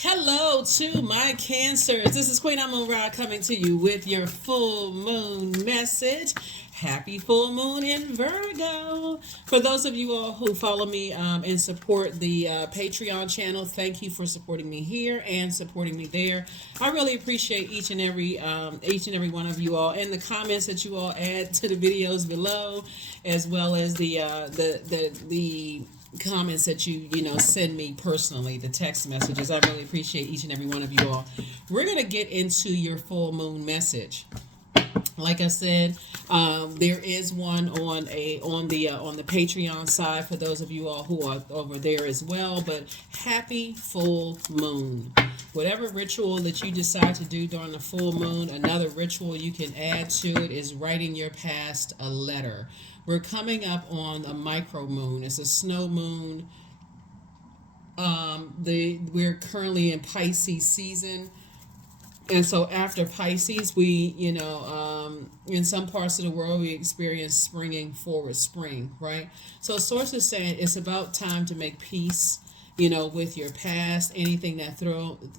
Hello to my cancers. This is Queen Amun Ra coming to you with your full moon message. Happy full moon in Virgo. For those of you all who follow me and support the Patreon channel, thank you for supporting me here and supporting me there. I really appreciate each and every one of you all, and the comments that you all add to the videos below, as well as the comments that you send me personally, the text messages. I really appreciate each and every one of you all. We're gonna get into your full moon message. Like I said, there is one on the Patreon side for those of you all who are over there as well. But happy full moon. Whatever ritual that you decide to do during the full moon, another ritual you can add to it is writing your past a letter. We're coming up on a micro moon. It's a snow moon. We're currently in Pisces season. And so after Pisces, in some parts of the world, we experience springing forward spring, right? So Source is saying it's about time to make peace, with your past, anything that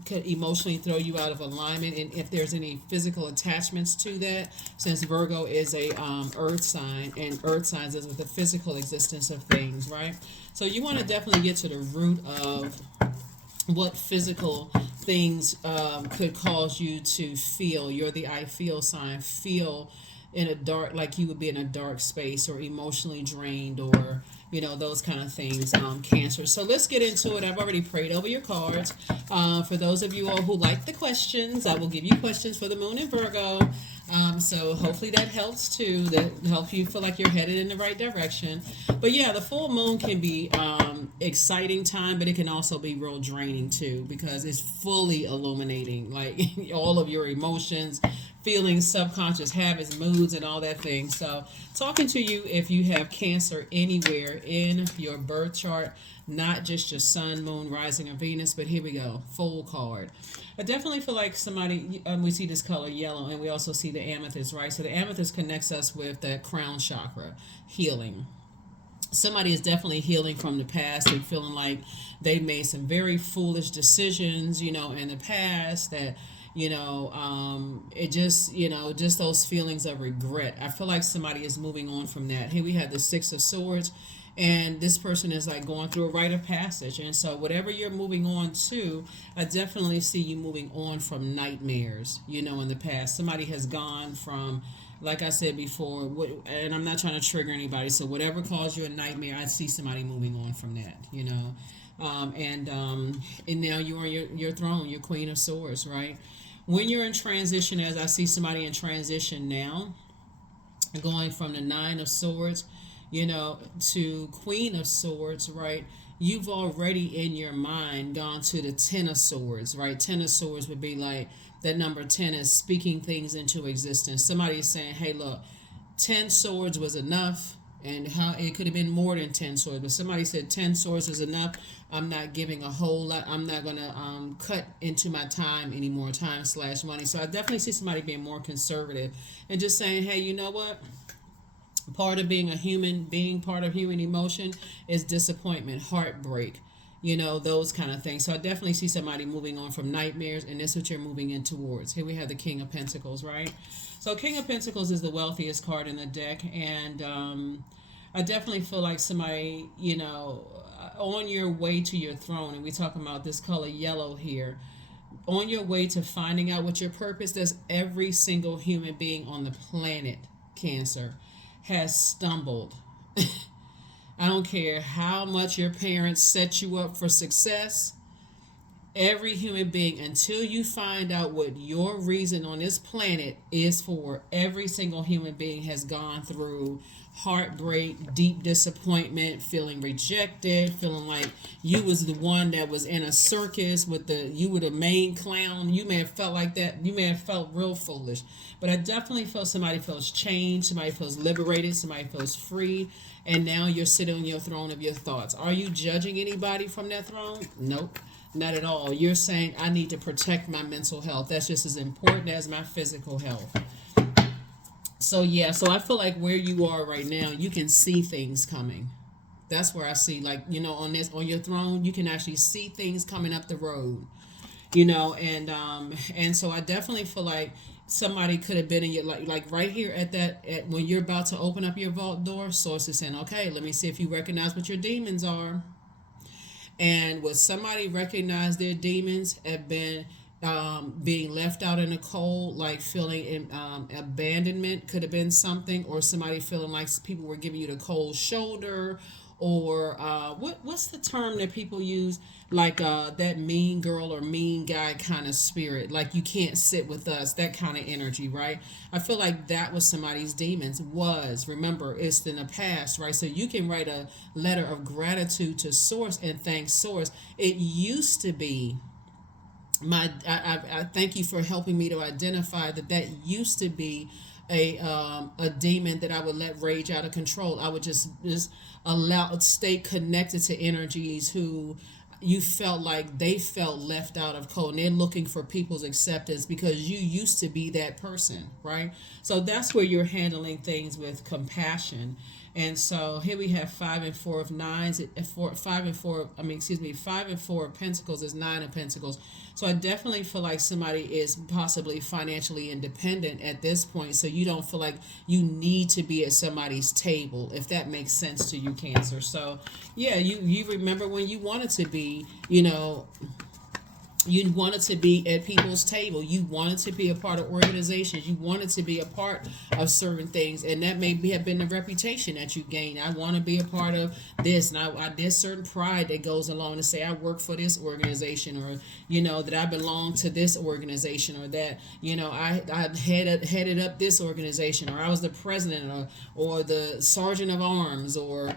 could emotionally throw you out of alignment. And if there's any physical attachments to that, since Virgo is a earth sign, and earth signs is with the physical existence of things, right? So you want to definitely get to the root of what physical things could cause you to feel. You're the I feel sign. Feel in a dark, like you would be in a dark space, or emotionally drained, or those kind of things. Cancer. So let's get into it. I've already prayed over your cards. For those of you all who like the questions, I will give you questions for the moon in Virgo. So hopefully that helps too. That helps you feel like you're headed in the right direction. But yeah, the full moon can be exciting time, but it can also be real draining too, because it's fully illuminating like all of your emotions, feelings, subconscious habits, moods, and all that thing. So talking to you if you have Cancer anywhere in your birth chart, not just your sun, moon, rising, or Venus, but here we go, full card. I definitely feel like somebody, we see this color yellow, and we also see the amethyst, right? So the amethyst connects us with that crown chakra, healing. Somebody is definitely healing from the past and feeling like they made some very foolish decisions, in the past that, it just those feelings of regret. I feel like somebody is moving on from that. Here we have the Six of Swords, and this person is like going through a rite of passage. And so whatever you're moving on to, I definitely see you moving on from nightmares, in the past. Somebody has gone from, like I said before, and I'm not trying to trigger anybody, so whatever caused you a nightmare, I see somebody moving on from that. And now you're on your throne, your Queen of Swords, right? When you're in transition, as I see somebody in transition now, going from the Nine of Swords, to Queen of Swords, right? You've already in your mind gone to the Ten of Swords, right? Ten of Swords would be like, that number 10 is speaking things into existence. Somebody is saying, hey, look, 10 swords was enough, and how it could have been more than 10 swords, but somebody said 10 swords is enough. I'm not giving a whole lot. I'm not going to cut into my time anymore, time/money. So I definitely see somebody being more conservative and just saying, hey, you know what? Part of being a human being, part of human emotion is disappointment, heartbreak, those kind of things. So I definitely see somebody moving on from nightmares, and this is what you're moving in towards. Here we have the King of Pentacles, right? So King of Pentacles is the wealthiest card in the deck, and I definitely feel like somebody, on your way to your throne, and we're talking about this color yellow here, on your way to finding out what your purpose is. Every single human being on the planet, Cancer, has stumbled. I don't care how much your parents set you up for success. Every human being, until you find out what your reason on this planet is for, every single human being has gone through heartbreak, deep disappointment, feeling rejected, feeling like you was the one that was in a circus with you were the main clown. You may have felt like that. You may have felt real foolish. But I definitely feel somebody feels changed, somebody feels liberated, somebody feels free, and now you're sitting on your throne of your thoughts. Are you judging anybody from that throne? Nope. Not at all. You're saying, I need to protect my mental health. That's just as important as my physical health. So yeah, so I feel like where you are right now, you can see things coming. That's where I see, like, on your throne, you can actually see things coming up the road. And so I definitely feel like somebody could have been in your, like right here at that, at when you're about to open up your vault door, source is saying, okay, let me see if you recognize what your demons are. And would somebody recognize their demons have been being left out in the cold, like feeling abandonment could have been something, or somebody feeling like people were giving you the cold shoulder, or what's the term that people use, like that mean girl or mean guy kind of spirit, like you can't sit with us, that kind of energy, right? I feel like that was somebody's demons. Was, remember, it's in the past, right? So you can write a letter of gratitude to source and thank source. It used to be I thank you for helping me to identify that that used to be a demon that I would let rage out of control. I would just allow, stay connected to energies who you felt like they felt left out of code, and they're looking for people's acceptance because you used to be that person, right? So that's where you're handling things with compassion. And so here we have 5 and 4 of nines. Five and four. I mean, excuse me. 5 and 4 of pentacles is 9 of pentacles. So I definitely feel like somebody is possibly financially independent at this point. So you don't feel like you need to be at somebody's table, if that makes sense to you, Cancer. So yeah, you remember when you wanted to be, you wanted to be at people's table. You wanted to be a part of organizations. You wanted to be a part of certain things. And that may have been the reputation that you gained. I want to be a part of this. And there's certain pride that goes along to say, I work for this organization, or, that I belong to this organization, or that, I headed up this organization, or I was the president, or the sergeant of arms, or,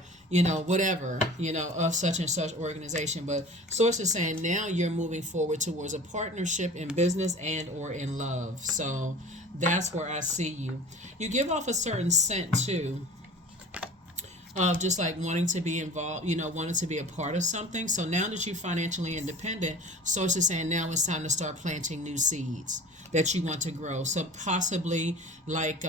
whatever, of such and such organization. But source is saying now you're moving forward towards a partnership in business and or in love. So that's where I see you. You give off a certain scent too, of just like wanting to be involved, wanting to be a part of something. So now that you're financially independent, source is saying now it's time to start planting new seeds that you want to grow. So possibly like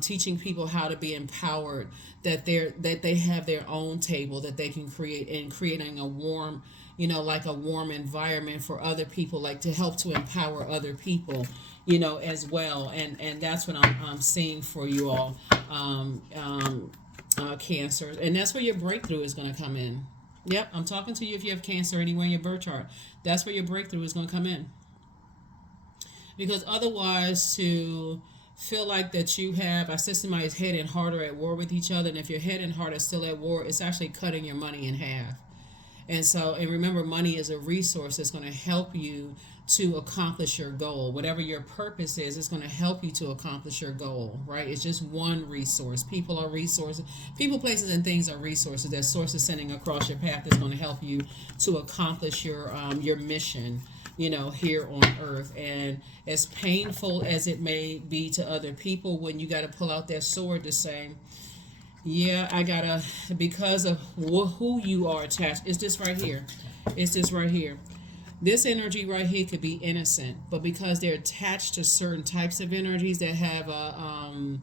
teaching people how to be empowered, that they have their own table that they can create, and creating a warm, like a warm environment for other people, like to help to empower other people, as well. And that's what I'm seeing for you all, Cancer. And that's where your breakthrough is going to come in. Yep, I'm talking to you if you have Cancer anywhere in your birth chart. That's where your breakthrough is going to come in. Because otherwise, to feel like that you have, I said somebody's head and heart are at war with each other, and if your head and heart are still at war, it's actually cutting your money in half. And remember, money is a resource that's going to help you to accomplish your goal. Whatever your purpose is, it's going to help you to accomplish your goal, right? It's just one resource. People are resources. People, places, and things are resources that source is sending across your path that's going to help you to accomplish your mission, here on earth. And as painful as it may be to other people, when you got to pull out that sword to say, yeah, I gotta, because of who you are attached. It's this right here. It's this right here. This energy right here could be innocent, but because they're attached to certain types of energies that have a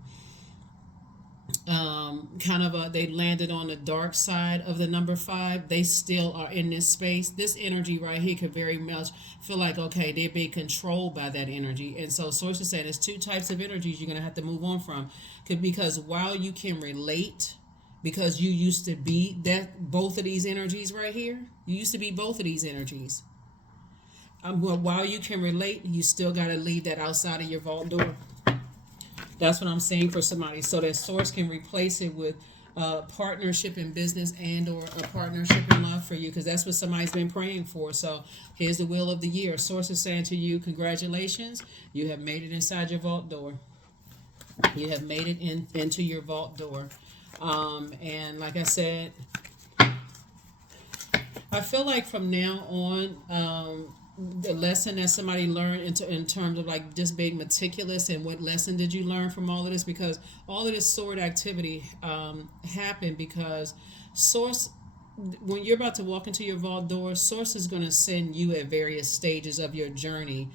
they landed on the dark side of the number 5, they still are in this space. This energy right here could very much feel like, okay, they're being controlled by that energy. And so sources say there's 2 types of energies you're going to have to move on from, because while you can relate, because you used to be that, both of these energies right here, you used to be both of these energies. While you can relate, you still got to leave that outside of your vault door. That's what I'm saying for somebody, so that source can replace it with partnership in business and or a partnership in love for you, because that's what somebody's been praying for. So here's the wheel of the year. Source is saying to you, congratulations, you have made it inside your vault door. You have made it into your vault door. And like I said, I feel like from now on, the lesson that somebody learned in terms of like just being meticulous, and what lesson did you learn from all of this? Because all of this sword activity happened because source, when you're about to walk into your vault door, source is going to send you at various stages of your journey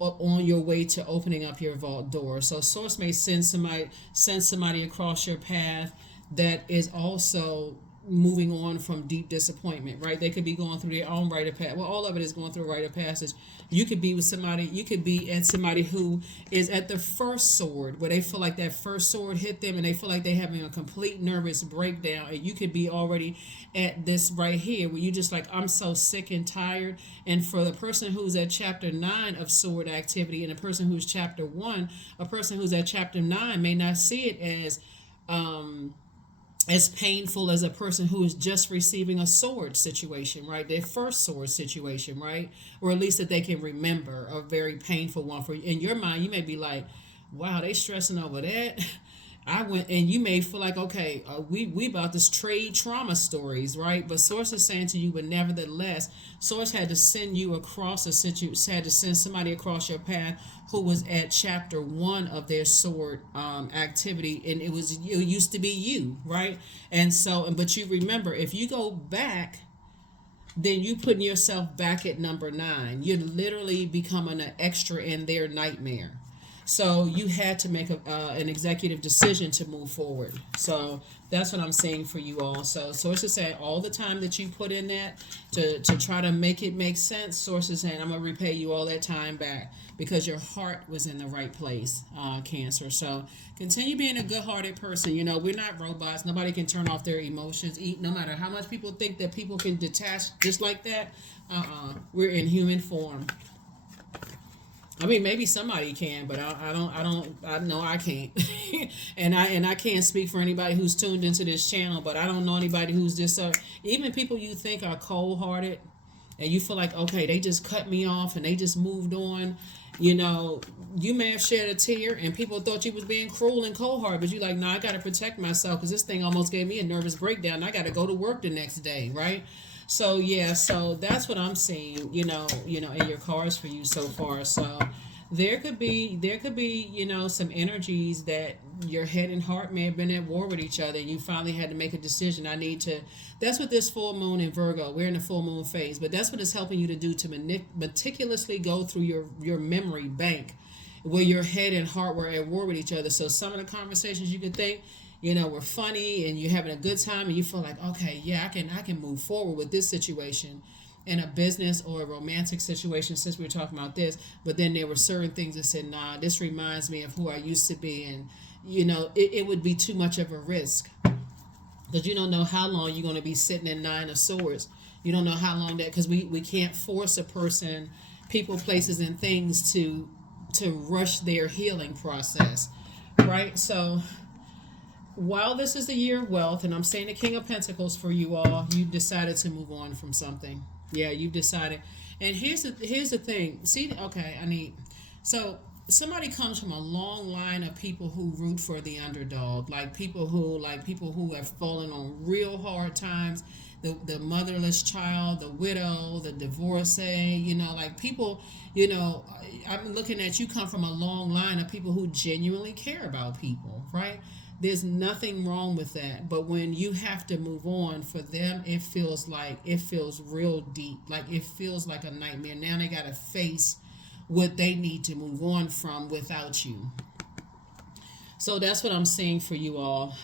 on your way to opening up your vault door. So source may send somebody across your path that is also moving on from deep disappointment, right? They could be going through their own rite of passage. Well, all of it is going through a rite of passage. You could be with somebody, you could be at somebody who is at the first sword, where they feel like that first sword hit them and they feel like they're having a complete nervous breakdown. And you could be already at this right here where you just like, I'm so sick and tired. And for the person who's at chapter 9 of sword activity and a person who's chapter 1, a person who's at chapter 9 may not see it as painful as a person who is just receiving a sword situation, right? Their first sword situation, right? Or at least that they can remember a very painful one. For in your mind, you may be like, wow, they stressing over that. I went, and you may feel like, okay, we about to trade trauma stories, right? But Source is saying to you, but nevertheless, Source had to send you across a situation, had to send somebody across your path who was at chapter 1 of their sword activity, and it used to be you, right? And so, but you remember, if you go back, then you putting yourself back at number 9. You're literally becoming an extra in their nightmare. So you had to make an executive decision to move forward. So that's what I'm saying for you all. So Sources saying all the time that you put in that to try to make it make sense, Sources saying I'm going to repay you all that time back because your heart was in the right place, Cancer. So continue being a good-hearted person. You know, we're not robots. Nobody can turn off their emotions. No matter how much people think that people can detach just like that, we're in human form. I mean, maybe somebody can, but I know I can't. and I can't speak for anybody who's tuned into this channel, but I don't know anybody who's just even people you think are cold-hearted and you feel like, okay, they just cut me off and they just moved on. You know, you may have shed a tear and people thought you was being cruel and cold-hearted, but you're like, no, I got to protect myself because this thing almost gave me a nervous breakdown. I got to go to work the next day, right? So yeah, so that's what I'm seeing, you know, in your cards for you so far. So there could be, you know, some energies that your head and heart may have been at war with each other, and you finally had to make a decision. That's what this full moon in Virgo, we're in the full moon phase, but that's what it's helping you to do, to meticulously go through your memory bank where your head and heart were at war with each other. So some of the conversations you could think, you know, were funny and you're having a good time and you feel like, okay, yeah, I can move forward with this situation in a business or a romantic situation, since we were talking about this. But then there were certain things that said, nah, this reminds me of who I used to be. And, you know, it would be too much of a risk because you don't know how long you're going to be sitting in 9 of Swords. You don't know how long that, because we can't force a person, people, places, and things to rush their healing process, right? So while this is the year of wealth, and I'm saying the King of Pentacles for you all, you've decided to move on from something. Yeah, you've decided. And here's the thing. See, okay, so somebody comes from a long line of people who root for the underdog, like people who have fallen on real hard times, the motherless child, the widow, the divorcee, you know, like people, you know, I'm looking at, you come from a long line of people who genuinely care about people, right? There's nothing wrong with that. But when you have to move on, for them, it feels real deep. Like it feels like a nightmare. Now they got to face what they need to move on from without you. So that's what I'm saying for you all.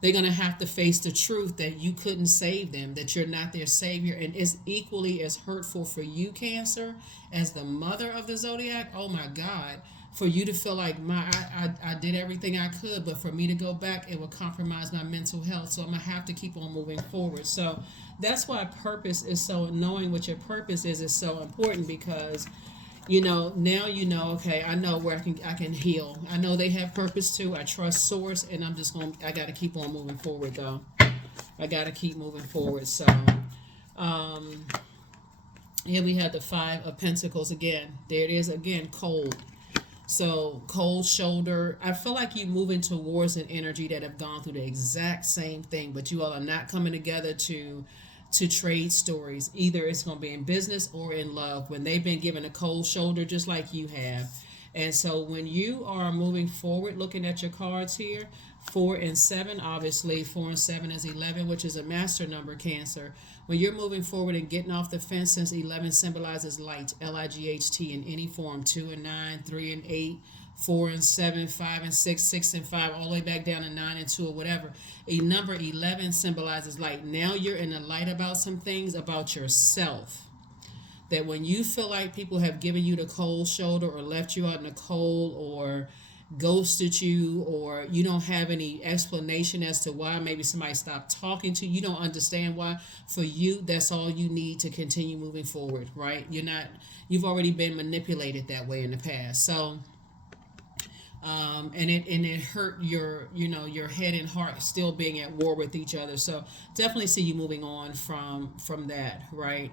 They're going to have to face the truth that you couldn't save them, that you're not their savior. And it's equally as hurtful for you, Cancer, as the mother of the Zodiac. Oh my God. For you to feel like I did everything I could, but for me to go back, it will compromise my mental health. So I'm going to have to keep on moving forward. So that's why purpose is so, knowing what your purpose is so important, because, you know, now you know, okay, I know where I can heal. I know they have purpose too. I trust Source, and I got to keep on moving forward though. I got to keep moving forward. So, here we have the 5 of Pentacles again. There it is again, cold. So cold shoulder. I feel like you moving towards an energy that have gone through the exact same thing, but you all are not coming together to trade stories. Either it's going to be in business or in love, when they've been given a cold shoulder just like you have. And so when you are moving forward, looking at your cards here, 4 and 7, obviously 4 and 7 is 11, which is a master number, Cancer. When you're moving forward and getting off the fence, since 11 symbolizes light, Light, in any form, 2 and 9, 3 and 8, 4 and 7, 5 and 6, 6 and 5, all the way back down to 9 and 2 or whatever. A number 11 symbolizes light. Now you're in the light about some things about yourself. That when you feel like people have given you the cold shoulder or left you out in the cold or ghosted you, or you don't have any explanation as to why, maybe somebody stopped talking to you, you don't understand why, for you, that's all you need to continue moving forward, right? You've already been manipulated that way in the past. So and it hurt your head and heart still being at war with each other. So definitely see you moving on from that, right?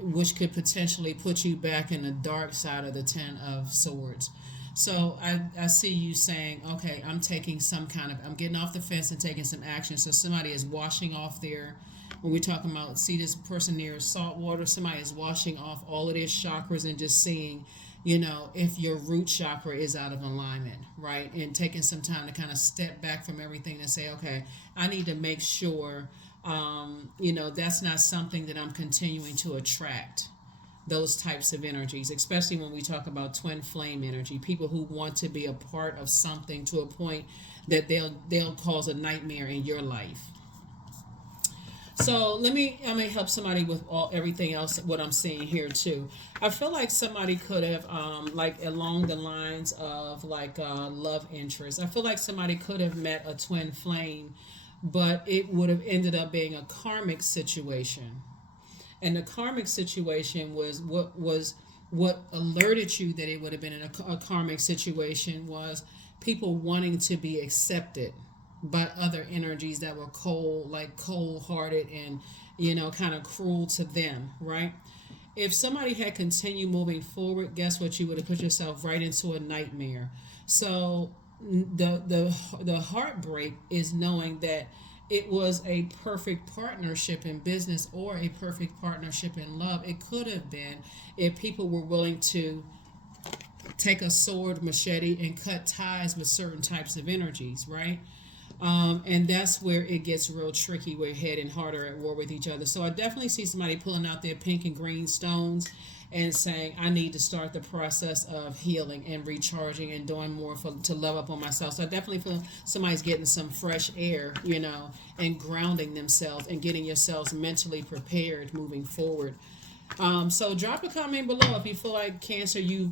Which could potentially put you back in the dark side of the 10 of Swords. So I see you saying, okay, I'm getting off the fence and taking some action. So somebody is washing off when we're talking about, see this person near salt water, somebody is washing off all of their chakras and just seeing, if your root chakra is out of alignment, right? And taking some time to kind of step back from everything and say, okay, I need to make sure, that's not something that I'm continuing to attract, those types of energies, especially when we talk about twin flame energy, people who want to be a part of something to a point that they'll cause a nightmare in your life. So I may help somebody with everything else, what I'm seeing here too. I feel like somebody could have, like along the lines of like love interest. I feel like somebody could have met a twin flame, but it would have ended up being a karmic situation. And the karmic situation was what alerted you that it would have been in a karmic situation was people wanting to be accepted by other energies that were cold hearted and kind of cruel to them, right? If somebody had continued moving forward, guess what? You would have put yourself right into a nightmare. So the heartbreak is knowing that it was a perfect partnership in business or a perfect partnership in love. It could have been if people were willing to take a sword, machete, and cut ties with certain types of energies, right? And that's where it gets real tricky, where head and heart are at war with each other. So I definitely see somebody pulling out their pink and green stones and saying, I need to start the process of healing and recharging and doing more to love up on myself. So I definitely feel somebody's getting some fresh air, and grounding themselves and getting yourselves mentally prepared moving forward. So drop a comment below if you feel like Cancer, you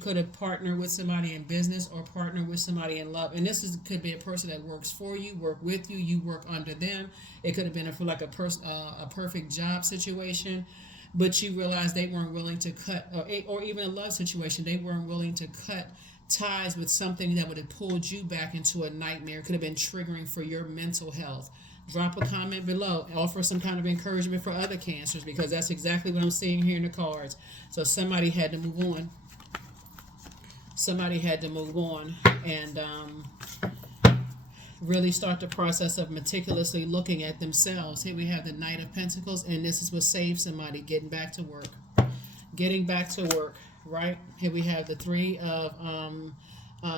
could have partnered with somebody in business or partnered with somebody in love, and could be a person that works for you, work with you, you work under them. It could have been for like a perfect job situation, but you realize they weren't willing to cut, or even a love situation, they weren't willing to cut ties with something that would have pulled you back into a nightmare. It could have been triggering for your mental health. Drop a comment below. Offer some kind of encouragement for other Cancers, because that's exactly what I'm seeing here in the cards. So somebody had to move on. Somebody had to move on and really start the process of meticulously looking at themselves. Here we have the Knight of Pentacles, and this is what saves somebody getting back to work. Getting back to work, right? Here we have the Three of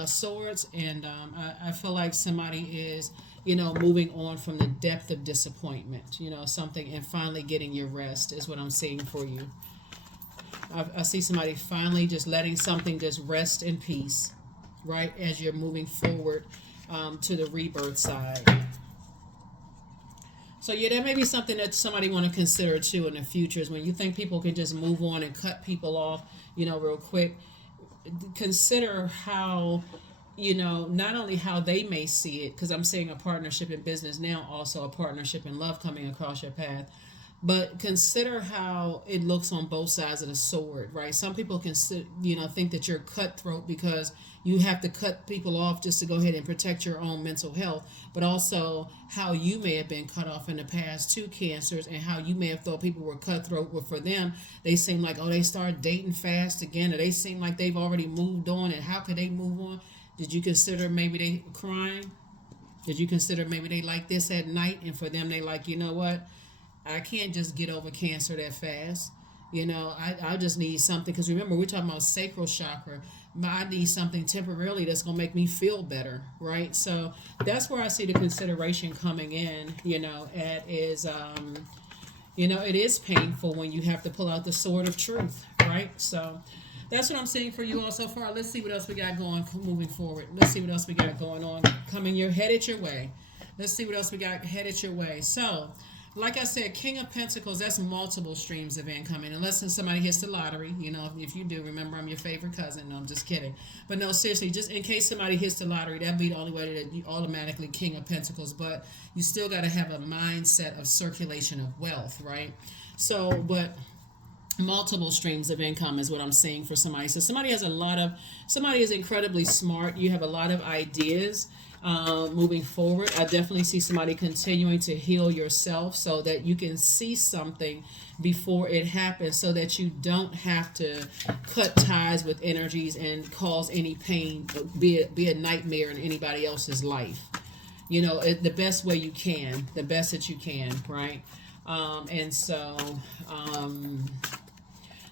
Swords, and I feel like somebody is moving on from the depth of disappointment, something, and finally getting your rest is what I'm seeing for you. I see somebody finally just letting something just rest in peace, right, as you're moving forward to the rebirth side. So yeah, that may be something that somebody want to consider too in the future, is when you think people can just move on and cut people off, real quick. Consider how, not only how they may see it, because I'm seeing a partnership in business now, also a partnership in love coming across your path, but consider how it looks on both sides of the sword, right? Some people think that you're cutthroat because you have to cut people off just to go ahead and protect your own mental health, but also how you may have been cut off in the past to Cancers, and how you may have thought people were cutthroat, but for them, they seem like, they start dating fast again, or they seem like they've already moved on, and how could they move on? Did you consider maybe they crying? Did you consider maybe they like this at night, and for them they like, what? I can't just get over Cancer that fast. I just need something, because remember, we're talking about sacral chakra. I need something temporarily that's going to make me feel better, right? So that's where I see the consideration coming in, it is painful when you have to pull out the sword of truth, right? So That's what I'm seeing for you all so far. Let's see what else we got going moving forward. Let's see what else we got going on coming. You're headed your way. Let's see what else we got headed your way. So, like I said, King of Pentacles, that's multiple streams of income. And unless somebody hits the lottery, you know, if you do, remember I'm your favorite cousin. No, I'm just kidding. But no, seriously, just in case somebody hits the lottery, that'd be the only way that you automatically King of Pentacles. But you still got to have a mindset of circulation of wealth, right? So, but multiple streams of income is what I'm seeing for somebody. So somebody somebody is incredibly smart. You have a lot of ideas moving forward. I definitely see somebody continuing to heal yourself so that you can see something before it happens, so that you don't have to cut ties with energies and cause any pain, be a nightmare in anybody else's life. You know, the best way you can, the best that you can, right? And so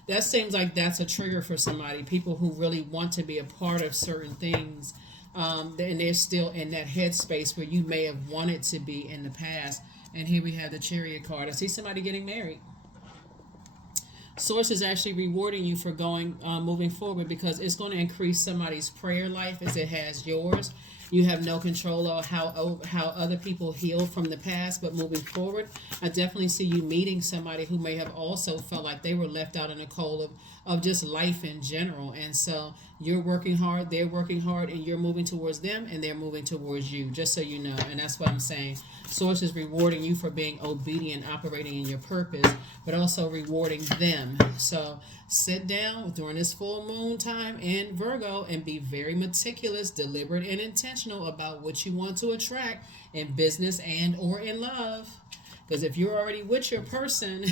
that seems like that's a trigger for somebody. People who really want to be a part of certain things, and they're still in that headspace where you may have wanted to be in the past. And here we have the Chariot card. I see somebody getting married. Source is actually rewarding you for moving forward, because it's going to increase somebody's prayer life as it has yours. You have no control of how other people heal from the past, but moving forward, I definitely see you meeting somebody who may have also felt like they were left out in the cold of just life in general. And so you're working hard, they're working hard, and you're moving towards them, and they're moving towards you, just so you know. And that's what I'm saying. Source is rewarding you for being obedient, operating in your purpose, but also rewarding them. So sit down during this full moon time in Virgo and be very meticulous, deliberate, and intentional about what you want to attract in business and or in love. Because if you're already with your person,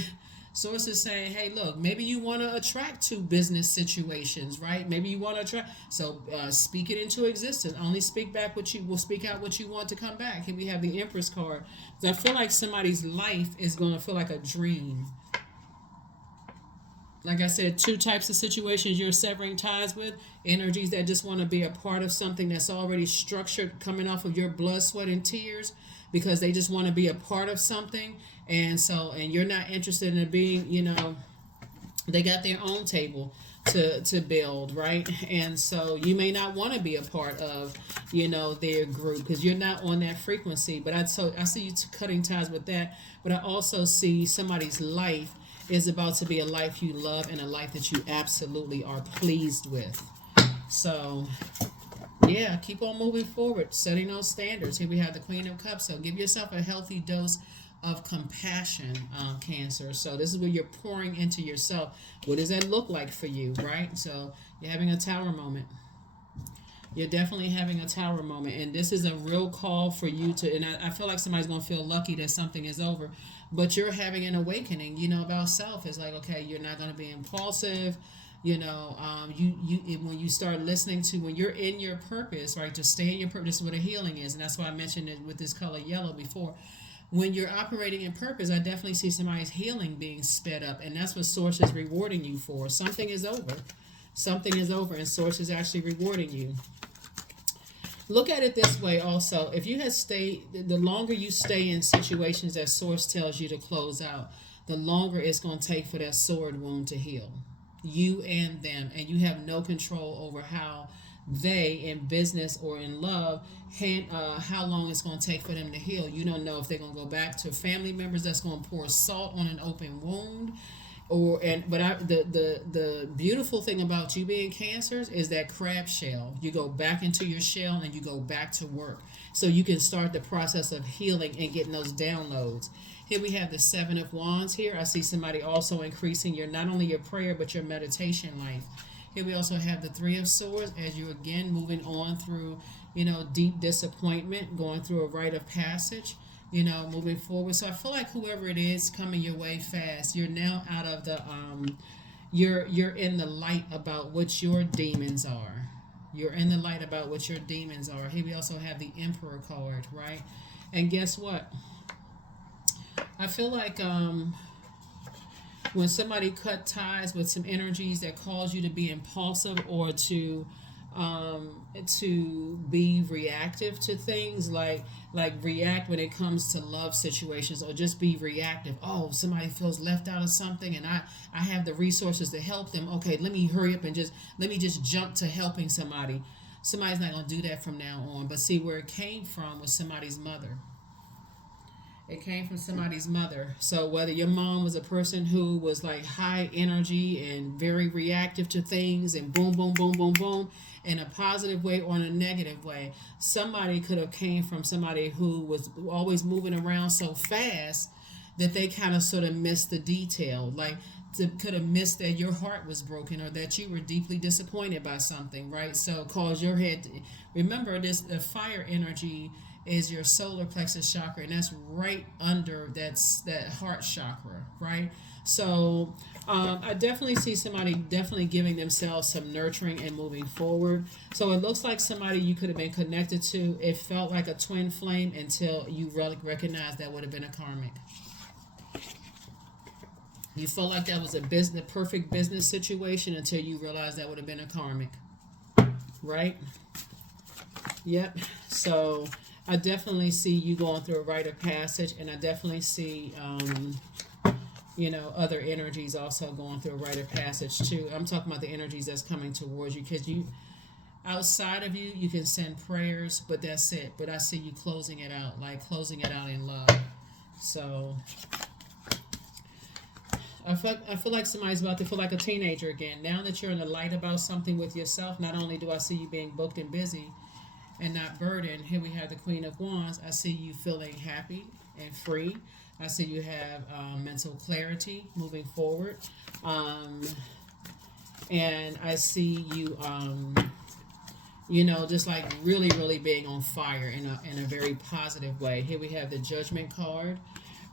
Source is saying, hey, look, maybe you want to attract to business situations, right? Maybe you want to attract. So speak it into existence. Only speak back what you will speak out what you want to come back. Here we have the Empress card. So I feel like somebody's life is going to feel like a dream. Like I said, two types of situations you're severing ties with. Energies that just want to be a part of something that's already structured, coming off of your blood, sweat, and tears, because they just want to be a part of something. And you're not interested in being, they got their own table to build, right? And so you may not want to be a part of, their group, because you're not on that frequency. But I see you cutting ties with that. But I also see somebody's life is about to be a life you love and a life that you absolutely are pleased with. So yeah, keep on moving forward, setting those standards. Here we have the Queen of Cups. So give yourself a healthy dose of compassion, Cancer. So this is where you're pouring into yourself. What does that look like for you, right? So you're having a tower moment. You're definitely having a tower moment. And this is a real call for you to, and I feel like somebody's going to feel lucky that something is over. But you're having an awakening, about self. It's like, okay, you're not going to be impulsive. When you start listening to, when you're in your purpose, right, to stay in your purpose, this is what a healing is. And that's why I mentioned it with this color yellow before. When you're operating in purpose, I definitely see somebody's healing being sped up. And that's what Source is rewarding you for. Something is over. Something is over, and Source is actually rewarding you. Look at it this way also. If you have stayed, the longer you stay in situations that Source tells you to close out, the longer it's going to take for that sword wound to heal. You and them. And you have no control over how they, in business or in love, how long it's going to take for them to heal. You don't know if they're going to go back to family members that's going to pour salt on an open wound. The beautiful thing about you being Cancers is that crab shell. You go back into your shell and you go back to work, so you can start the process of healing and getting those downloads. Here we have the Seven of Wands. Here I see somebody also increasing not only your prayer but your meditation life. Here we also have the Three of Swords, as you're again moving on through deep disappointment, going through a rite of passage, moving forward. So I feel like whoever it is coming your way fast, you're now out of the you're in the light about what your demons are. You're in the light about what your demons are. Here we also have the Emperor card, right? And guess what? I feel like when somebody cut ties with some energies that cause you to be impulsive or to to be reactive to things, like react when it comes to love situations, or just be reactive. Oh, somebody feels left out of something, and I have the resources to help them. Okay, let me hurry up and just let me just jump to helping somebody. Somebody's not going to do that from now on. But see, where it came from was somebody's mother. It came from somebody's mother. So whether your mom was a person who was like high energy and very reactive to things and boom, boom, boom, boom, boom, in a positive way or in a negative way, somebody could have came from somebody who was always moving around so fast that they kind of sort of missed the detail. Like, could have missed that your heart was broken, or that you were deeply disappointed by something, right? So cause your head to, remember this, the fire energy is your solar plexus chakra, and that's right under that heart chakra, right? So I definitely see somebody definitely giving themselves some nurturing and moving forward. So it looks like somebody you could have been connected to. It felt like a twin flame until you really recognized that would have been a karmic. You felt like that was a business, perfect business situation until you realized that would have been a karmic, right? Yep. So I definitely see you going through a rite of passage, and I definitely see, other energies also going through a rite of passage too. I'm talking about the energies that's coming towards you, because you, outside of you, you can send prayers, but that's it. But I see you closing it out, like closing it out in love. So I feel like somebody's about to feel like a teenager again. Now that you're in the light about something with yourself, not only do I see you being booked and busy and not burdened, here we have the Queen of Wands. I see you feeling happy and free. I see you have mental clarity moving forward. And I see you, just like really, really being on fire in a very positive way. Here we have the Judgment card,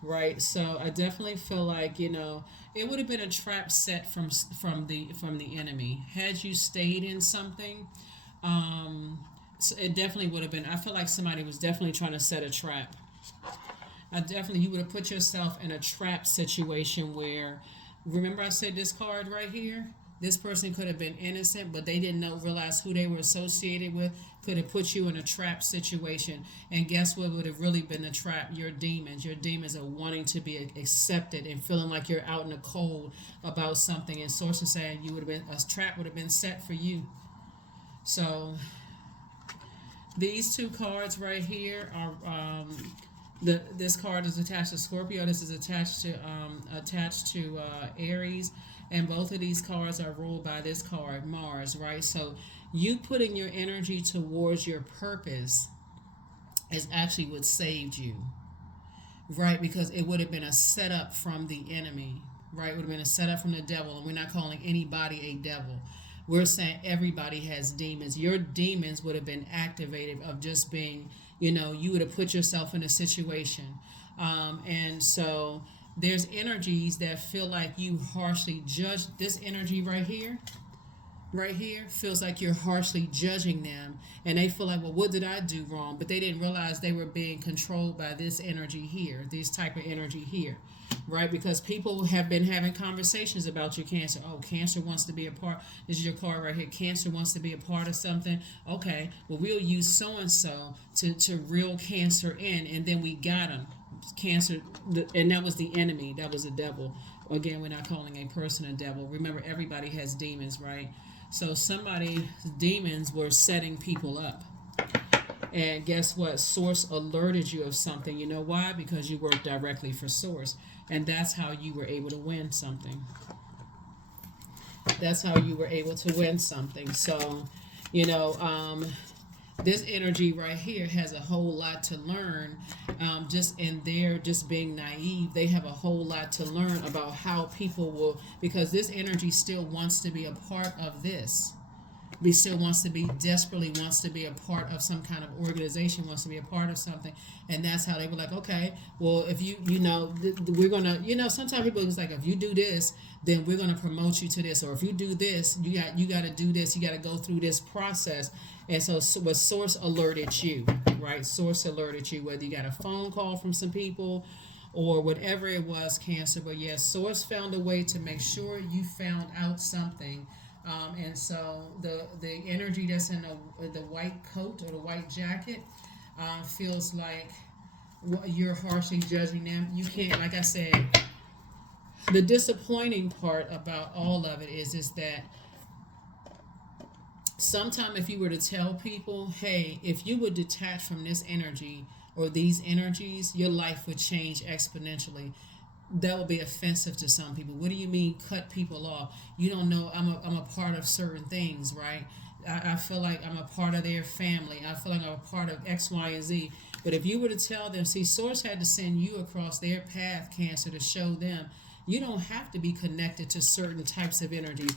right? So I definitely feel like, it would have been a trap set from the enemy. Had you stayed in something, so it definitely would have been. I feel like somebody was definitely trying to set a trap. You would have put yourself in a trap situation where, remember I said this card right here? This person could have been innocent, but they didn't realize who they were associated with. Could have put you in a trap situation. And guess what would have really been the trap? Your demons. Your demons are wanting to be accepted and feeling like you're out in the cold about something. And sources saying you would have been, a trap would have been set for you. So these two cards right here are this card is attached to Scorpio. This is attached to Aries, and both of these cards are ruled by this card, Mars. Right. So you putting your energy towards your purpose is actually what saved you. Right, because it would have been a setup from the enemy. Right, it would have been a setup from the devil, and we're not calling anybody a devil. We're saying everybody has demons. Your demons would have been activated of just being, you would have put yourself in a situation. And so there's energies that feel like you harshly judge. This energy right here feels like you're harshly judging them, and they feel like, well, what did I do wrong? But they didn't realize they were being controlled by this energy here, this type of energy here, right? Because people have been having conversations about your Cancer. Oh, Cancer wants to be a part. This is your card right here. Cancer wants to be a part of something. Okay, well, we'll use so and so to reel Cancer in, and then we got them. Cancer, and that was the enemy. That was the devil. Again, we're not calling a person a devil. Remember, everybody has demons, right? So somebody's demons were setting people up. And guess what? Source alerted you of something. You know why? Because you worked directly for Source. And that's how you were able to win something. That's how you were able to win something. So, this energy right here has a whole lot to learn. Just in there, just being naive, they have a whole lot to learn about how people will, because this energy still wants to be a part of this. He still desperately wants to be a part of some kind of organization, wants to be a part of something. And that's how they were like, okay, well, if we're going to, sometimes people is like, if you do this, then we're going to promote you to this. Or if you do this, you got to do this. You got to go through this process. And so what Source alerted you, right? Source alerted you, whether you got a phone call from some people or whatever it was, Cancer. But yes, Source found a way to make sure you found out something And so the energy that's in the white coat or the white jacket feels like you're harshly judging them. You can't, like I said, the disappointing part about all of it is that sometime if you were to tell people, hey, if you would detach from this energy or these energies, your life would change exponentially. That would be offensive to some people. What do you mean cut people off? You don't know I'm a part of certain things, right? I feel like I'm a part of their family. I feel like I'm a part of X, Y, and Z. But if you were to tell them, see, Source had to send you across their path, Cancer, to show them you don't have to be connected to certain types of energies.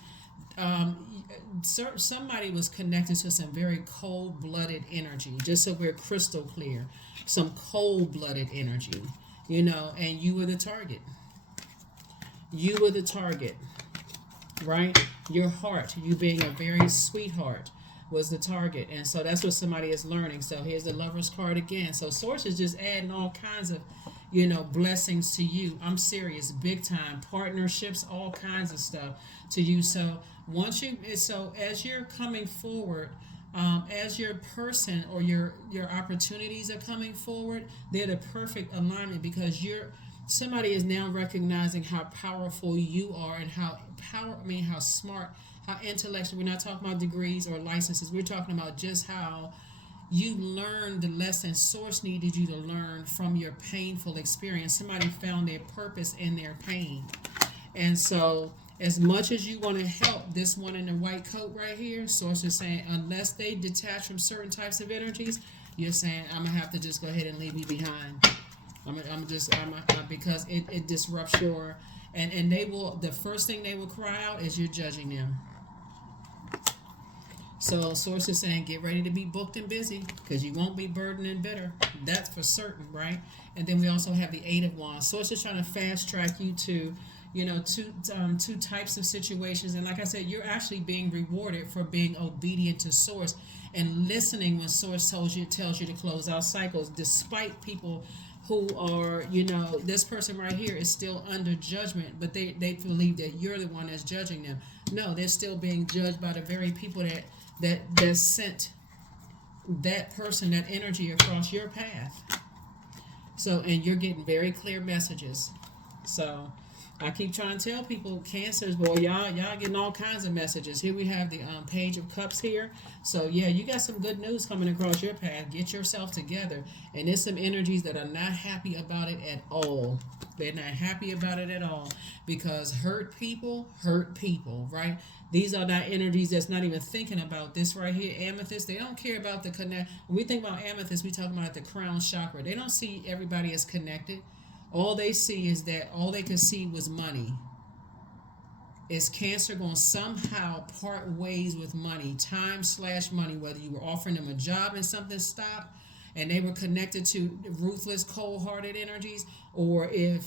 Somebody was connected to some very cold-blooded energy, just so we're crystal clear. Some cold-blooded energy, and you were the target. You were the target, right? Your heart, you being a very sweetheart, was the target. And so that's what somebody is learning. So here's the Lover's card again. So Source is just adding all kinds of, blessings to you. I'm serious, big time. Partnerships, all kinds of stuff to you. So as you're coming forward, as your person or your opportunities are coming forward, they're the perfect alignment because somebody is now recognizing how powerful you are and how smart, how intellectual. We're not talking about degrees or licenses. We're talking about just how you learned the lesson Source needed you to learn from your painful experience. Somebody found their purpose in their pain. And so as much as you want to help this one in the white coat right here, Source is saying unless they detach from certain types of energies, you're saying I'm gonna have to just go ahead and leave you behind. Because it disrupts and they will, the first thing they will cry out is you're judging them. So Source is saying get ready to be booked and busy because you won't be burdened and bitter. That's for certain, right? And then we also have the Eight of Wands. Source is trying to fast track you to two types of situations. And like I said, you're actually being rewarded for being obedient to Source and listening when Source tells you to close out cycles, despite people who are, this person right here is still under judgment, but they believe that you're the one that's judging them. No, they're still being judged by the very people that sent that person, that energy across your path. So, and you're getting very clear messages. So I keep trying to tell people, Cancers, boy, y'all getting all kinds of messages. Here we have the Page of Cups here. So yeah, you got some good news coming across your path. Get yourself together. And there's some energies that are not happy about it at all. They're not happy about it at all because hurt people, right? These are not energies that's not even thinking about this right here. Amethyst, they don't care about the connect. When we think about amethyst, we talk about the crown chakra. They don't see everybody as connected. All they see is that all they could see was money. Is Cancer going to somehow part ways with money, time/money, whether you were offering them a job and something stopped and they were connected to ruthless, cold-hearted energies, or if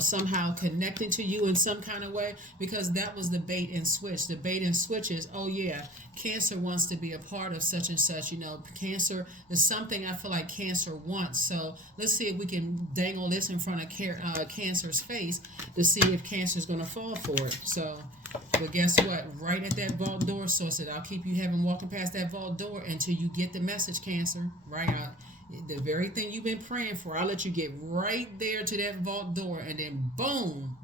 somehow connecting to you in some kind of way, because that was the bait and switch. The bait and switch is, oh yeah, Cancer wants to be a part of such and such. Cancer is something I feel like Cancer wants. So let's see if we can dangle this in front of Cancer's face to see if Cancer's going to fall for it. So, but guess what? Right at that vault door, Source said, I'll keep you walking past that vault door until you get the message, Cancer. Right? The very thing you've been praying for, I'll let you get right there to that vault door, and then boom,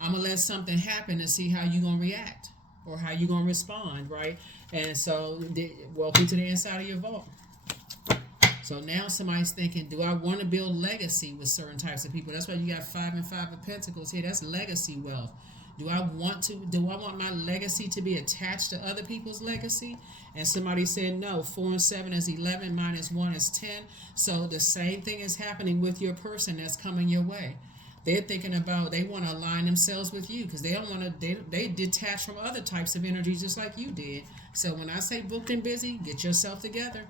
I'm going to let something happen to see how you're going to react or how you're going to respond, right? And so, welcome to the inside of your vault. So now somebody's thinking, do I want to build legacy with certain types of people? That's why you got 5 and 5 of Pentacles here. That's legacy wealth. Do I want my legacy to be attached to other people's legacy? And somebody said no. 4 and 7 is 11, minus 1 is 10. So the same thing is happening with your person that's coming your way. They're thinking about, they want to align themselves with you because they don't want to, they detach from other types of energies just like you did. So when I say booked and busy, get yourself together.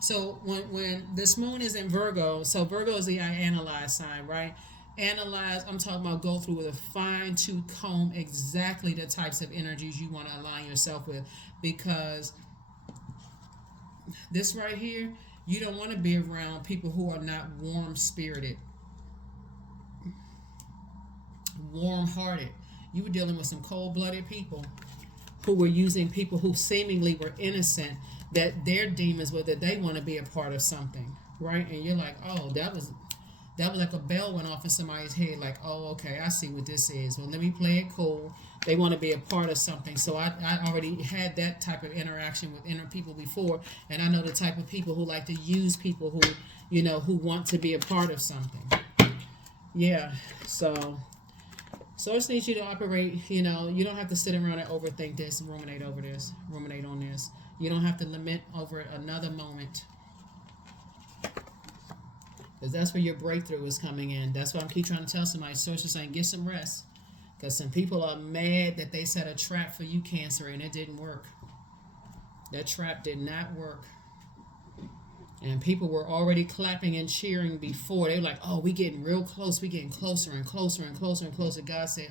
So when this moon is in Virgo, so Virgo is the I analyze sign, right? Analyze, I'm talking about go through with a fine-tooth comb exactly the types of energies you want to align yourself with, because this right here, you don't want to be around people who are not warm-spirited, warm-hearted. You were dealing with some cold-blooded people who were using people who seemingly were innocent, that their demons were that they want to be a part of something, right? And you're like, oh, that was like a bell went off in somebody's head, like, oh, okay, I see what this is. Well, let me play it cool. They want to be a part of something. So I already had that type of interaction with inner people before, and I know the type of people who like to use people who, who want to be a part of something. Yeah, so Source needs you to operate, you don't have to sit around and overthink this and ruminate over this, ruminate on this. You don't have to lament over another moment. Because that's where your breakthrough is coming in. That's why I keep trying to tell somebody, Source is saying, get some rest. Because some people are mad that they set a trap for you, Cancer, and it didn't work. That trap did not work. And people were already clapping and cheering before. They were like, oh, we getting real close. We getting closer and closer and closer and closer. God said,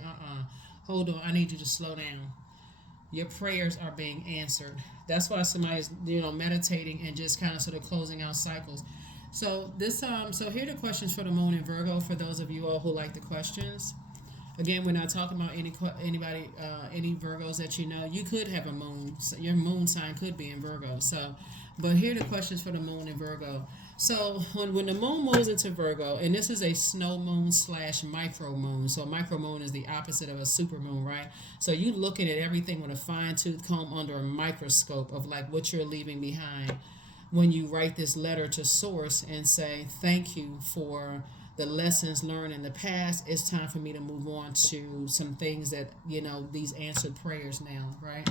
hold on. I need you to slow down. Your prayers are being answered. That's why somebody's, meditating and just kind of sort of closing out cycles. So so here are the questions for the moon in Virgo for those of you all who like the questions. Again, we're not talking about any Virgos that you know. You could have a moon. Your moon sign could be in Virgo. So, but here are the questions for the moon in Virgo. So when the moon moves into Virgo, and this is a snow moon / micro moon. So micro moon is the opposite of a super moon, right? So you looking at everything with a fine-tooth comb under a microscope of like what you're leaving behind when you write this letter to Source and say, thank you for the lessons learned in the past. It's time for me to move on to some things that, these answered prayers now, right?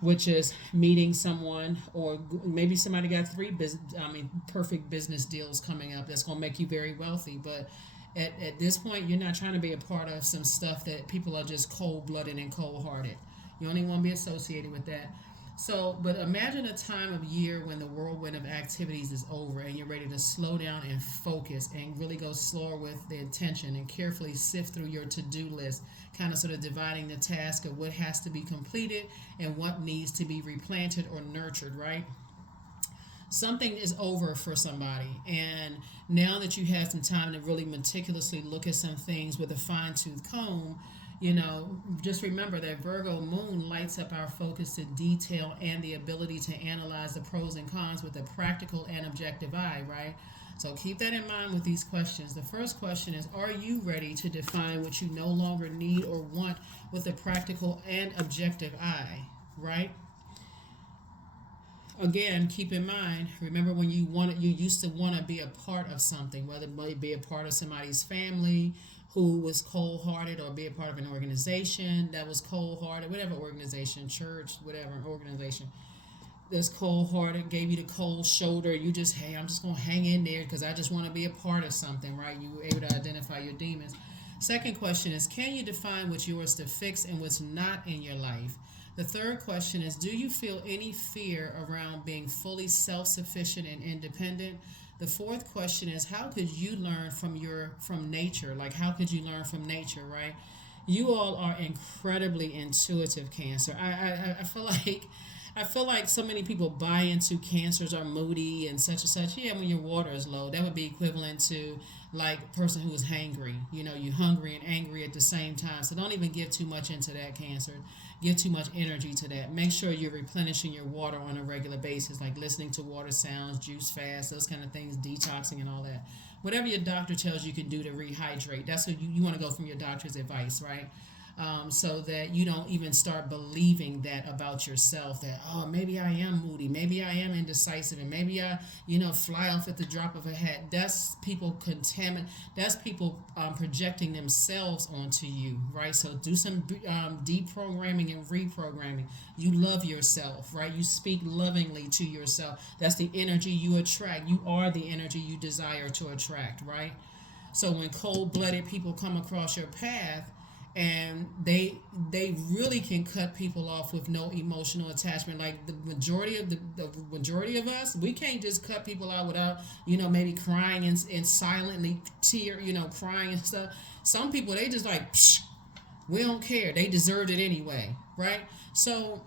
Which is meeting someone, or maybe somebody got perfect business deals coming up that's going to make you very wealthy. But at this point, you're not trying to be a part of some stuff that people are just cold-blooded and cold-hearted. You only want to be associated with that. So, but imagine a time of year when the whirlwind of activities is over and you're ready to slow down and focus and really go slower with the intention and carefully sift through your to-do list, kind of sort of dividing the task of what has to be completed and what needs to be replanted or nurtured, right? Something is over for somebody, and now that you have some time to really meticulously look at some things with a fine-tooth comb, just remember that Virgo moon lights up our focus to detail and the ability to analyze the pros and cons with a practical and objective eye, right? So keep that in mind with these questions. The first question is, are you ready to define what you no longer need or want with a practical and objective eye, right? Again, keep in mind, remember when you used to want to be a part of something, whether it might be a part of somebody's family who was cold-hearted, or be a part of an organization that was cold-hearted, whatever organization, church, whatever organization that's cold-hearted, gave you the cold shoulder. You just, hey, I'm just going to hang in there because I just want to be a part of something, right? You were able to identify your demons. Second question is, can you define what's yours to fix and what's not in your life? The third question is, do you feel any fear around being fully self-sufficient and independent? The fourth question is, how could you learn from nature? Like, how could you learn from nature, right? You all are incredibly intuitive, Cancer. I feel like so many people buy into Cancers are moody and such and such. Yeah, when your water is low, that would be equivalent to like a person who is hangry. You're hungry and angry at the same time. So don't even give too much into that, Cancer. Give too much energy to that. Make sure you're replenishing your water on a regular basis, like listening to water sounds, juice fast, those kind of things, detoxing and all that. Whatever your doctor tells you can do to rehydrate, that's what you want to go from your doctor's advice, right? So that you don't even start believing that about yourself, that, oh, maybe I am moody, maybe I am indecisive, and maybe I, fly off at the drop of a hat. That's people that's people projecting themselves onto you, right? So do some deprogramming and reprogramming. You love yourself, right? You speak lovingly to yourself. That's the energy you attract. You are the energy you desire to attract, right? So when cold-blooded people come across your path, and they really can cut people off with no emotional attachment. Like the majority of us, we can't just cut people out without maybe crying and silently crying and stuff. Some people, they just like, psh, we don't care, they deserved it anyway, right? So,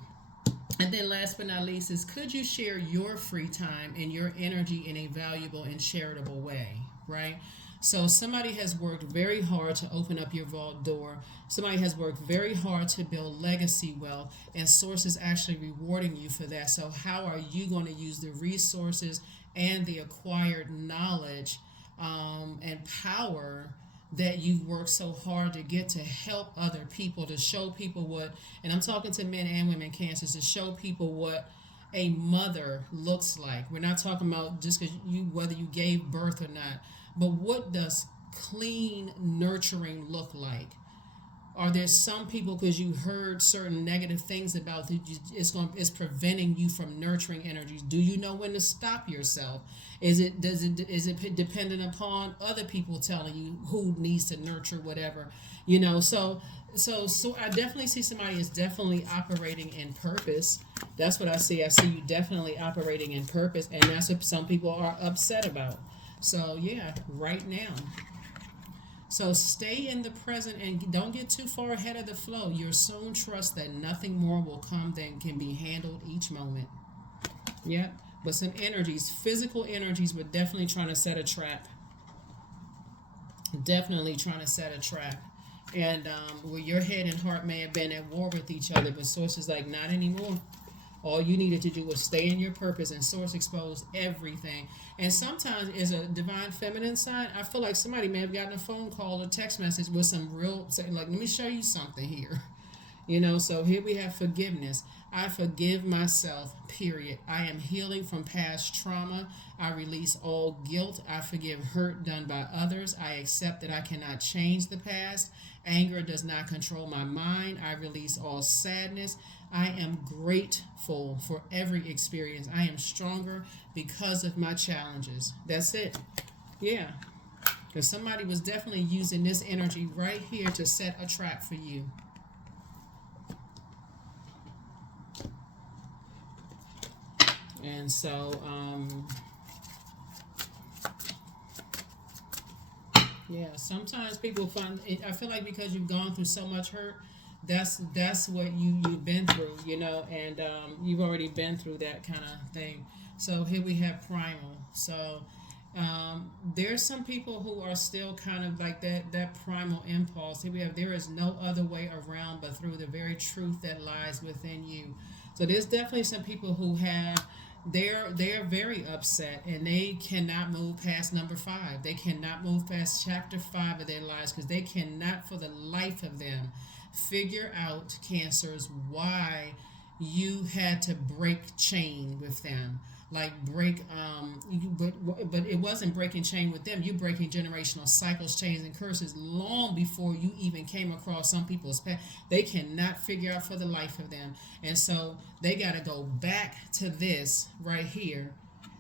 and then last but not least is, could you share your free time and your energy in a valuable and charitable way, right? So somebody has worked very hard to open up your vault door. Somebody has worked very hard to build legacy wealth, and source is actually rewarding you for that. So how are you going to use the resources and the acquired knowledge and power that you've worked so hard to get to help other people, to show people what, and I'm talking to men and women cancers, to show people what a mother looks like. We're not talking about just because you, whether you gave birth or not, but what does clean nurturing look like? Are there some people, because you heard certain negative things about that, it's preventing you from nurturing energies? Do you know when to stop yourself? Is it dependent upon other people telling you who needs to nurture whatever, so I definitely see somebody is definitely operating in purpose. That's what I see. I see you definitely operating in purpose, and that's what some people are upset about. So yeah, right now. So stay in the present and don't get too far ahead of the flow. You'll soon trust that nothing more will come than can be handled each moment. Yep. But some energies, physical energies, were definitely trying to set a trap. Definitely trying to set a trap. And where your head and heart may have been at war with each other, but source is like, not anymore. All you needed to do was stay in your purpose, and source exposed everything. And sometimes, as a divine feminine side, I feel like somebody may have gotten a phone call or text message with some real, saying like, let me show you something here. So here we have forgiveness. I forgive myself, period. I am healing from past trauma. I release all guilt. I forgive hurt done by others. I accept that I cannot change the past. Anger does not control my mind. I release all sadness. I am grateful for every experience. I am stronger because of my challenges. That's it. Yeah. Because somebody was definitely using this energy right here to set a trap for you. And so, yeah, sometimes people find it, I feel like because you've gone through so much hurt, that's what you've been through, and you've already been through that kind of thing. So here we have primal. So there's some people who are still kind of like that primal impulse. Here we have, there is no other way around but through the very truth that lies within you. So there's definitely some people who have, they're very upset, and they cannot move past number 5. They cannot move past chapter 5 of their lives, because they cannot for the life of them figure out, cancers, why you had to break chain with them. Like break but it wasn't breaking chain with them. You breaking generational cycles, chains, and curses long before you even came across some people's path. They cannot figure out for the life of them. And so they got to go back to this right here.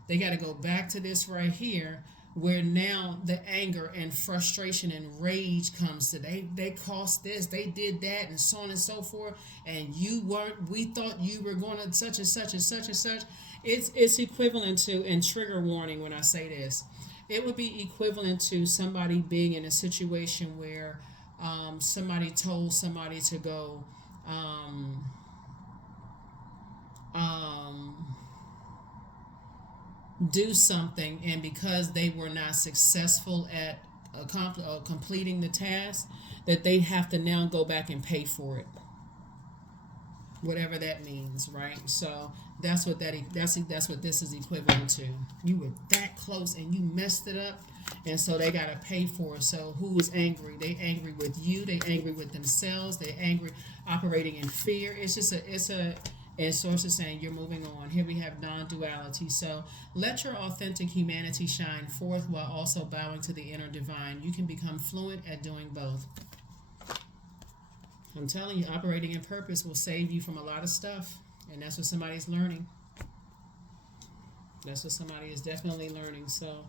They got to go back to this right here, where now the anger and frustration and rage comes to, they caused this, they did that, and so on and so forth, and we thought you were going to such and such and such and such. It's equivalent to, and trigger warning when I say this, it would be equivalent to somebody being in a situation where somebody told somebody to go do something, and because they were not successful at completing the task, that they have to now go back and pay for it, whatever that means, right? So that's what that's what this is equivalent to. You were that close and you messed it up, and so they got to pay for it. So who is angry? They angry with you. They angry with themselves. They angry, operating in fear. And source is saying you're moving on. Here we have non-duality. So let your authentic humanity shine forth while also bowing to the inner divine. You can become fluent at doing both. I'm telling you, operating in purpose will save you from a lot of stuff. And that's what somebody's learning. That's what somebody is definitely learning. So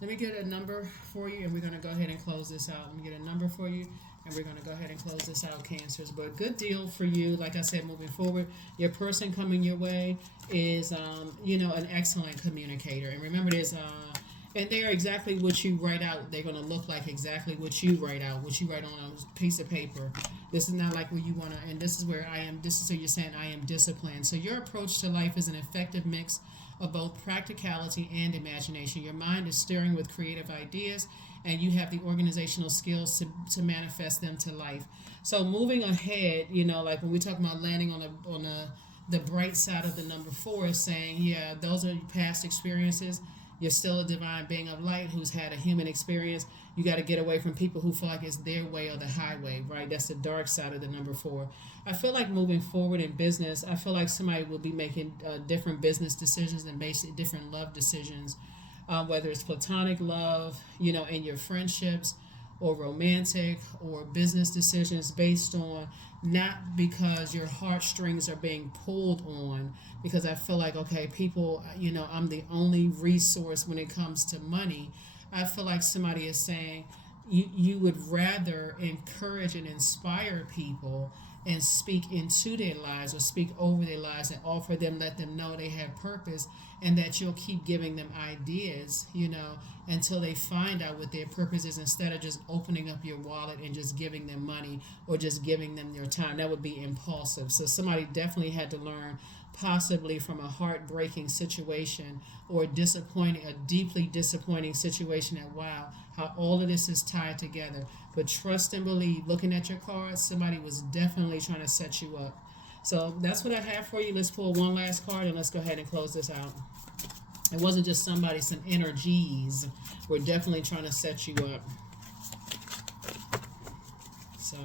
let me get a number for you, and we're going to go ahead and close this out. Let me get a number for you, and we're going to go ahead and close this out, Cancers. But good deal for you. Like I said, moving forward, your person coming your way is, an excellent communicator. And remember, and they're exactly what you write out. They're going to look like exactly what you write out, what you write on a piece of paper. This is not like where you want to, and this is where this is where you're saying I am disciplined. So your approach to life is an effective mix of both practicality and imagination. Your mind is stirring with creative ideas, and you have the organizational skills to manifest them to life. So moving ahead, like when we talk about landing on the bright side of the number four is saying, yeah, those are past experiences. You're still a divine being of light who's had a human experience. You got to get away from people who feel like it's their way or the highway, right? That's the dark side of the number four. I feel like moving forward in business, I feel like somebody will be making different business decisions and basically different love decisions, whether it's platonic love, in your friendships, or romantic or business decisions based on not because your heartstrings are being pulled on, because I feel like, okay, people, I'm the only resource when it comes to money. I feel like somebody is saying you would rather encourage and inspire people and speak into their lives or speak over their lives and offer them, let them know they have purpose, and that you'll keep giving them ideas, until they find out what their purpose is, instead of just opening up your wallet and just giving them money or just giving them your time. That would be impulsive. So somebody definitely had to learn, possibly from a heartbreaking situation or a deeply disappointing situation, that wow, how all of this is tied together. But trust and believe, looking at your cards, somebody was definitely trying to set you up. So that's what I have for you. Let's pull one last card and let's go ahead and close this out. It wasn't just somebody, some energies were definitely trying to set you up. So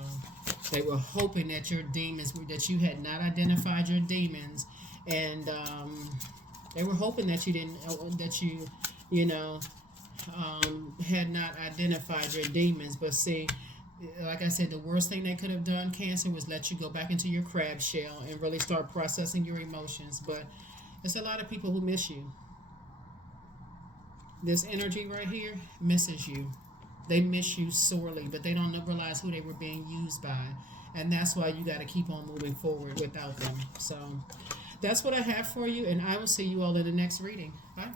they were hoping that your demons, that you had not identified your demons, and they were hoping that you didn't, had not identified your demons. But see, like I said, the worst thing they could have done, Cancer, was let you go back into your crab shell and really start processing your emotions. But it's a lot of people who miss you. This energy right here misses you. They miss you sorely, but they don't realize who they were being used by. And that's why you got to keep on moving forward without them. So that's what I have for you, and I will see you all in the next reading. Bye.